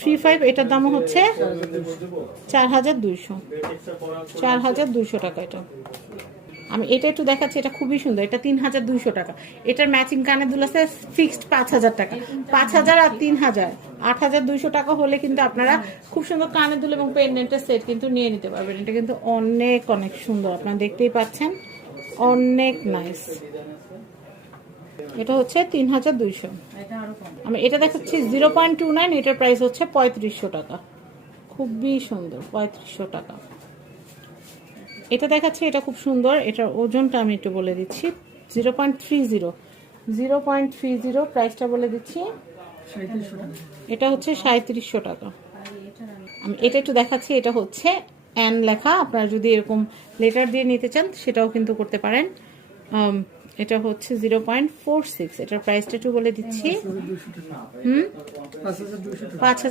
35, এটার দাম হচ্ছে 4200, 4200 টাকা। এটা আমি এটা একটু দেখাচ্ছি, এটা খুবই সুন্দর, এটা 3200 টাকা। এটার ম্যাচিং কানের দুল আছে, ফিক্সড 5000 টাকা। 5000 আর 3000, 8200 টাকা হলে কিন্তু আপনারা খুব সুন্দর কানের দুল এবং পেন্ডেন্টের সেট কিন্তু নিয়ে নিতে পারবেন। এটা কিন্তু অনেক অনেক সুন্দর, আপনারা দেখতেই পাচ্ছেন, অনেক নাইস। এটা হচ্ছে 3200। আমি এটা দেখাচ্ছি 0.29, এটার প্রাইস হচ্ছে 3500 টাকা। খুবই সুন্দর, 3500 টাকা। এটা দেখাচ্ছি, এটা খুব সুন্দর, এটার ওজনটা আমি একটু বলে দিচ্ছি, 0.30, প্রাইসটা বলে দিচ্ছি, এটা হচ্ছে 3700 টাকা। আমি এটা একটু দেখাচ্ছি, এটা হচ্ছে অ্যান লেখা, আপনারা যদি এরকম লেটার দিয়ে নিতে চান সেটাও কিন্তু করতে পারেন। এটা হচ্ছে 0.46, এটার প্রাইসটা একটু বলে দিচ্ছি, 5200